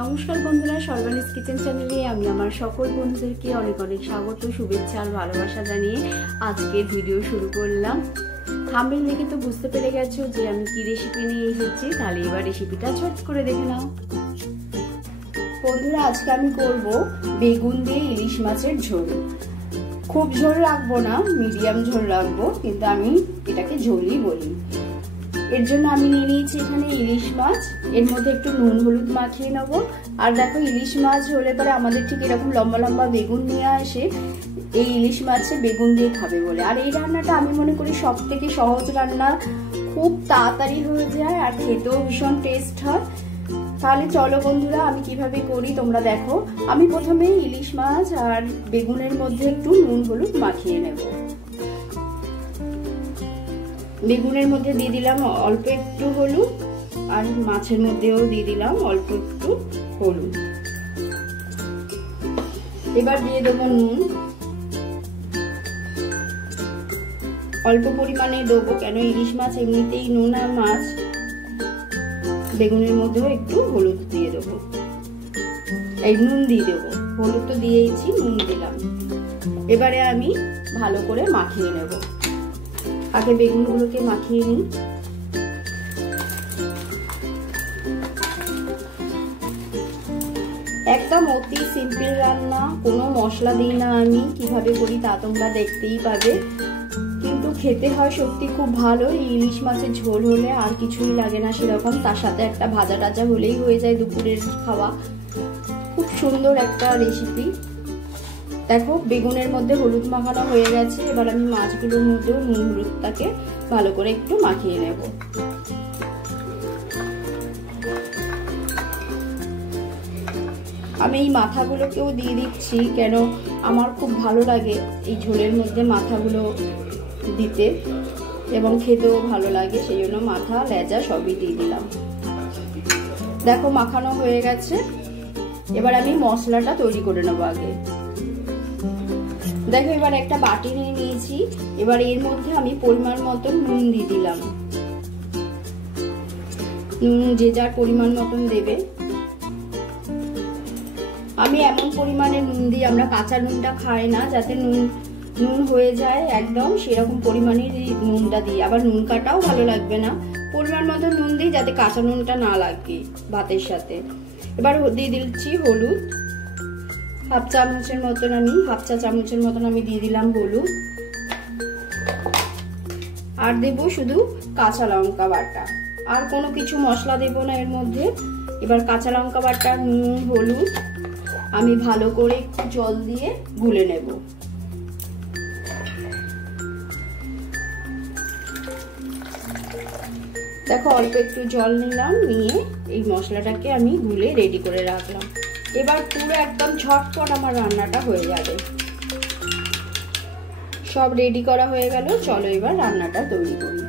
নমস্কার বন্ধুরা, সর্বানিস কিচেন চ্যানেলে আমি আমার সকল বন্ধুদেরকে অনেক অনেক স্বাগত, শুভেচ্ছা আর ভালোবাসা জানিয়ে আজকের ভিডিও শুরু করলাম। থাম্বনেল দেখে তো বুঝতে পেরে গেছো যে আমি কি রেসিপি নিয়ে এসেছি, তাহলে এবার রেসিপিটা ছোট করে দেখে নাও। বন্ধুরা, আজকে আমি করব বেগুন দিয়ে ইলিশ মাছের ঝোল। খুব ঝোল রাখবো না, মিডিয়াম ঝোল রাখবো, কিন্তু আমি এটাকে ঝোলই বলি। এর জন্য আমি নিয়ে নিয়েছি এখানে ইলিশ মাছ। এর মধ্যে একটু নুন হলুদ মাখিয়ে নেবো। আর দেখো, ইলিশ মাছ হলে পরে আমাদের ঠিক এরকম লম্বা লম্বা বেগুন নিয়ে আসে এই ইলিশ মাছে বেগুন দিয়ে খাবে বলে। আর এই রান্নাটা আমি মনে করি সব থেকে সহজ রান্না, খুব তাড়াতাড়ি হয়ে যায় আর খেতেও ভীষণ টেস্ট হয়। তাহলে চলো বন্ধুরা, আমি কিভাবে করি তোমরা দেখো। আমি প্রথমে ইলিশ মাছ আর বেগুনের মধ্যে একটু নুন হলুদ মাখিয়ে নেব। বেগুনের মধ্যে দিয়ে দিলাম অল্প একটু হলুদ, আর মাছের মধ্যেও দিয়ে দিলাম অল্প একটু হলুদ। এবার দিয়ে দেবো নুন, অল্প পরিমাণে দেবো, কেন ইলিশ মাছ এমনিতেই নোনা মাছ। বেগুনের মধ্যেও একটু হলুদ দিয়ে দেবো, এই নুন দিয়ে দেবো। হলুদ তো দিয়েছি, নুন দিলাম। এবারে আমি ভালো করে মাখিয়ে নেব। আগে বেগুনগুলোকে মাখিয়ে নিই। একদম অতি সিম্পল রান্না, কোনো মশলা দিই না আমি। কিভাবে করি তা তোমরা দেখতেই পাবে, কিন্তু খেতে হয় সত্যি খুব ভালো। ইলিশ মাছের ঝোল হলে আর কিছুই লাগে না সেরকম, তার সাথে একটা ভাজা টাজা হলেই হয়ে যায় দুপুরের খাওয়া। খুব সুন্দর একটা রেসিপি। দেখো, বেগুনের মধ্যে হলুদ মাখানো হয়ে গেছে। এবার আমি মাছগুলোর মধ্যেও নুন হলুদটাকে ভালো করে একটু মাখিয়ে নেব। আমি এই মাথাগুলোকেও দিয়ে দিচ্ছি, কেন আমার খুব ভালো লাগে এই ঝোলের মধ্যে মাথাগুলো দিতে, এবং খেতেও ভালো লাগে, সেই জন্য মাথা লেজা সবই দিয়ে দিলাম। দেখো, মাখানো হয়ে গেছে। এবার আমি মশলাটা তৈরি করে নেবো আগে। দেখো, এবার একটা বাটি নিয়ে নিয়েছি। এবার এর মধ্যে আমি পরিমাণ মতন নুন দিয়ে দিলাম। নুন যে যার পরিমাণ মতন দেবে। আমি এমন পরিমাণে নুন দিই, আমরা কাঁচা নুনটা খাই না, যাতে নুন হয়ে যায় একদম সেরকম পরিমাণে নুনটা দিই। আবার নুন কাটাও ভালো লাগবে না, পরিমাণ মতো নুন দিই যাতে কাঁচা নুনটা না লাগে ভাতের সাথে। এবার দিয়ে দিচ্ছি হলুদ, হাফ চা চামচের মতন আমি দিয়ে দিলাম হলুদ। আর দেবো শুধু কাঁচা লঙ্কা বাটা, আর কোনো কিছু মশলা দেবো না এর মধ্যে। এবার কাঁচা লঙ্কা বাটা, নুন হলুদ আমি ভালো করে একটু জল দিয়ে গুলে নেব। দেখো, অল্প একটু জল নিলাম, নিয়ে এই মশলাটাকে আমি গুলে রেডি করে রাখলাম। এবার পুরো একদম ঝটপট আমার রান্নাটা হয়ে যাবে। সব রেডি করা হয়ে গেল, চলো এবার রান্নাটা তৈরি করি।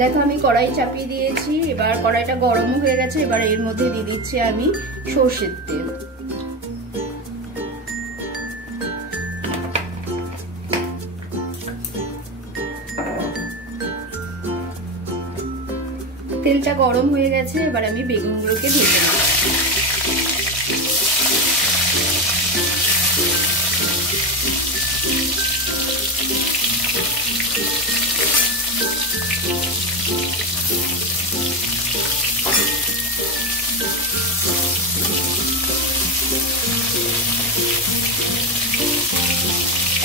দেখো, আমি কড়াই চাপিয়ে দিয়েছি। এবার কড়াইটা গরম হয়ে গেছে। এবার এর মধ্যে দিয়ে দিচ্ছি আমি সর্ষের তেল। তেলটা গরম হয়ে গেছে। এবার আমি বেগুনগুলোকে ভেজে নেব।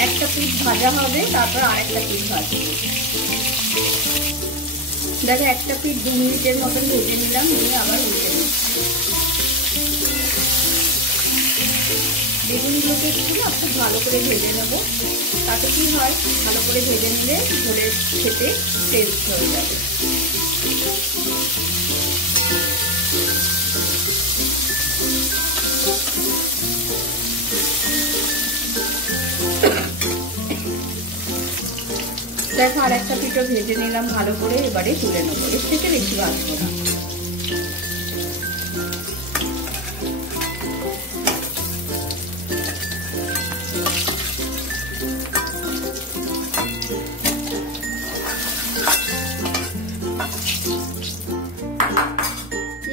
একটা পিঠ ভাজা হবে, তারপর আরেকটা পিঠ ভাজবো। দেখো, একটা পিঠ 2 মিনিটের মতন ভেজে নিলাম, নিয়ে আবার উল্টে নিই। বেগুনগুলোকে একটু ভালো করে ভেজে নেবো, তাতে কি হয়, ভালো করে ভেজে নিলে ঝোলের খেতে টেস্ট হয়ে যাবে। দেখো, আর একটা পিঠও ভেজে নিলাম ভালো করে। এবারে তুলে নেবো, এর থেকে বেশি ভাজবো না।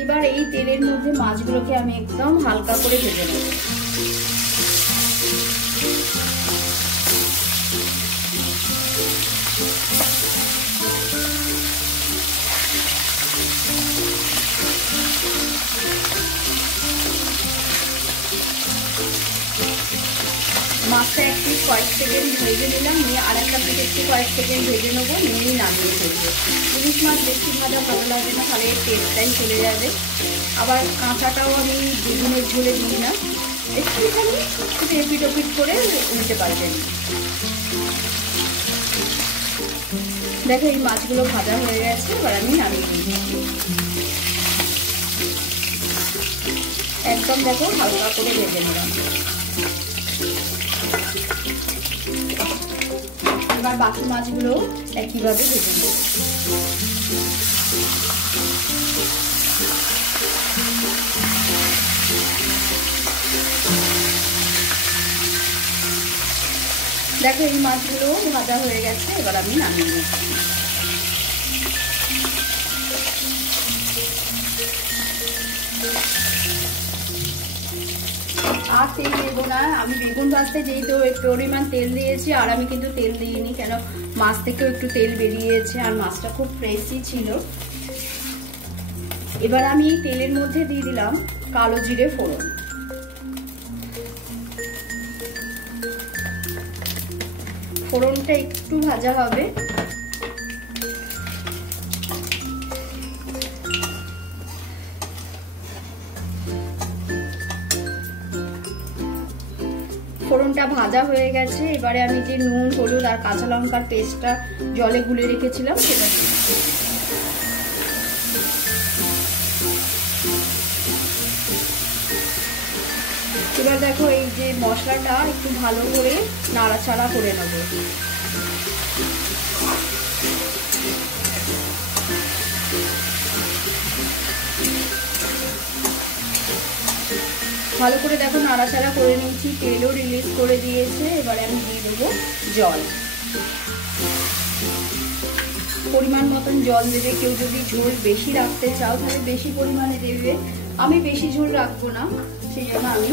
এবার এই তেলের মধ্যে মাছগুলোকে আমি একদম হালকা করে ভেজে নেব। মাছটা একটু কয়েক সেকেন্ড ভেজে নিলাম, নিয়ে আর একটা পিঠ একটু কয়েক সেকেন্ড ভেজে নেবো, নিয়েই নামিয়ে ফেলবো। ইলিশ মাছ বেশি ভাজা ভালো লাগে না, তাহলে টেস্টটাই চলে যাবে। আবার কাঁচাটাও আমি বেগুনের ঝোলে দিই না, একটুখানি এপিট ওপিট করে উল্টে পাল্টেন। দেখো এই মাছগুলো ভাজা হয়ে গেছে, এবার আমি নামিয়ে দিচ্ছি। একদম দেখো হালকা করে ভেজে নিলাম। এবার বাকি মাছগুলো একইভাবে ভেজে নেব। দেখো এই মাছগুলো ভাজা হয়ে গেছে, এবার আমি নামিয়ে নিচ্ছি। আর তেল দেবো না, আমি বেগুন ভাজতে যেহেতু একটু পরিমাণ তেল দিয়েছি, আর আমি কিন্তু তেল দিইনি, কেন মাছ থেকেও একটু তেল বেরিয়েছে আর মাছটা খুব ফ্রেশই ছিল। এবার আমি এই তেলের মধ্যে দিয়ে দিলাম কালো জিরে ফোড়ন। ফোড়নটা একটু ভাজা হবে। ফোড়নটা ভাজা হয়ে গেছে, এবারে আমি যে নুন হলুদ আর কাঁচা লঙ্কার পেস্টটা জলে গুলে রেখেছিলাম সেটা দিয়ে দিচ্ছি। এবার দেখো এই যে মশলাটা একটু ভালো করে নাড়াচাড়া করে নেব। ভালো করে দেখো নাড়াচাড়া করে নিচ্ছি, তেলও রিলিজ করে দিয়েছে। এবারে আমি দিয়ে দেবো জল, পরিমাণ মতন জল দেবে। কেউ যদি ঝোল বেশি রাখতে চাও তাহলে বেশি পরিমাণে দেবে, আমি বেশি ঝোল রাখবো না, সেই জন্য আমি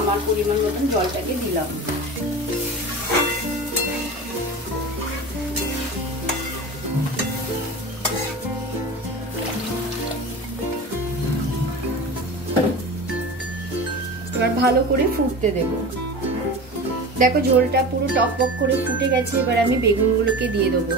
আমার পরিমাণ মতন জলটাকে দিলাম। এবার ভালো করে ফুটতে দেব। দেখো ঝোলটা পুরো টকবক করে ফুটে গেছে, এবার আমি বেগুনগুলোকে দিয়ে দেবো।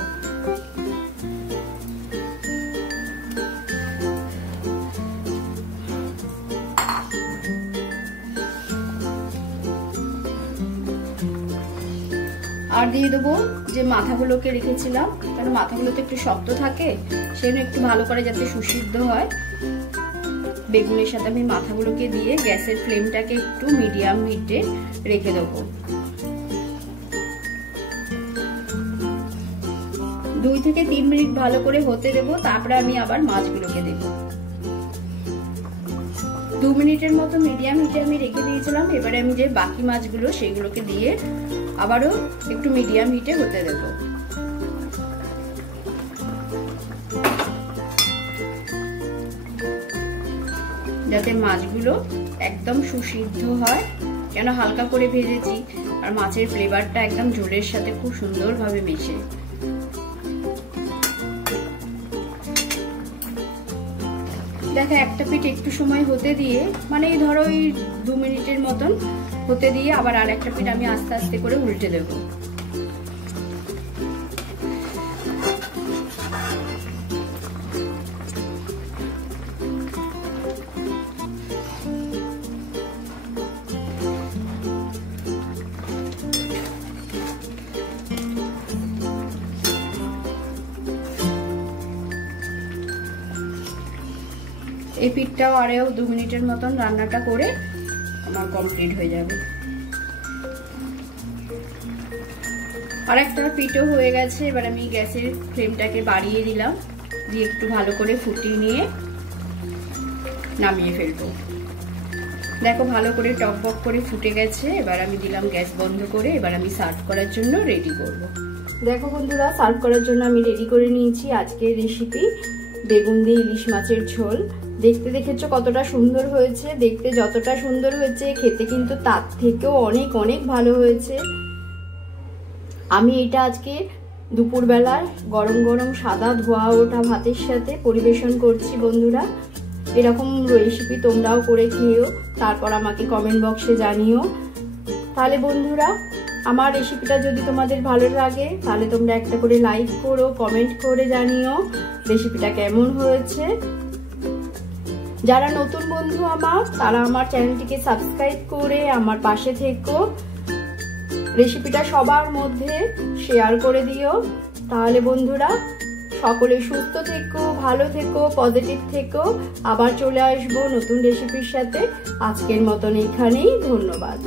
আর দিয়ে দেবো যে মাথাগুলোকে রেখেছিলাম, কারণ মাথাগুলো তো একটু শক্ত থাকে, সেজন্য একটু ভালো করে যাতে সুসিদ্ধ হয়। বেগুনের সাথে আমি মাথাগুলোকে দিয়ে গ্যাসের ফ্লেমটাকে একটু মিডিয়াম হিটে রেখে দেবো। 2 থেকে 3 মিনিট ভালো করে হতে দেবো, তারপরে আমি আবার মাছগুলোকে দেবো। 2 মিনিটের মতো মিডিয়াম হিটে আমি রেখে দিয়েছিলাম। এবারে আমি যে বাকি মাছগুলো সেগুলোকে দিয়ে আবারও একটু মিডিয়াম হিটে হতে দেবো। যাতে মাছগুলো একদম সুসিদ্ধ হয়, কেন হালকা করে ভেজেছি আর মাছের ফ্লেভারটা একদম ঝোলের সাথে খুব সুন্দরভাবে মেশে। দেখো একটা পিঠ একটু সময় হতে দিয়ে, মানে ধরো ওই 2 মিনিটের মতন হতে দিয়ে আবার আর একটা পিঠ আমি আস্তে আস্তে করে উল্টে দেবো। এই পিঠটাও আরও 2 মিনিটের মতন রান্নাটা করে আমার কমপ্লিট হয়ে যাবে। আর একটা পিঠও হয়ে গেছে, এবার আমি গ্যাসের ফ্লেমটাকে বাড়িয়ে দিলাম, দিয়ে একটু ভালো করে ফুটিয়ে নিয়ে নামিয়ে ফেলবো। দেখো ভালো করে টকবক করে ফুটে গেছে, এবার আমি দিলাম গ্যাস বন্ধ করে। এবার আমি সার্ভ করার জন্য রেডি করব। দেখো বন্ধুরা, সার্ভ করার জন্য আমি রেডি করে নিয়েছি আজকের রেসিপি বেগুন দিয়ে ইলিশ মাছের ঝোল। দেখতে দেখেছো কতটা সুন্দর হয়েছে। দেখতে যতটা সুন্দর হয়েছে খেতে কিন্তু তার থেকেও অনেক অনেক ভালো হয়েছে। আমি এটা আজকে দুপুরবেলা গরম গরম সাদা ধোয়া ওঠা ভাতের সাথে পরিবেশন করছি বন্ধুরা। এরকম রেসিপি তোমরাও করে খেয়েও, তারপর আমাকে কমেন্ট বক্সে জানিও। তাহলে বন্ধুরা, আমার রেসিপিটা যদি তোমাদের ভালো লাগে তাহলে তোমরা একটা করে লাইক করো, কমেন্ট করে জানিও রেসিপিটা কেমন হয়েছে। যারা নতুন বন্ধু তারা আমার চ্যানেলটিকে সাবস্ক্রাইব করে আমার পাশে থেকো। রেসিপিটা সবার মধ্যে শেয়ার করে দিও। তাহলে বন্ধুরা, সকলে সুস্থ থেকো, ভালো থেকো, পজিটিভ থেকো। আবার চলে আসবো নতুন রেসিপির সাথে। আজকের মতন এখানেই, ধন্যবাদ।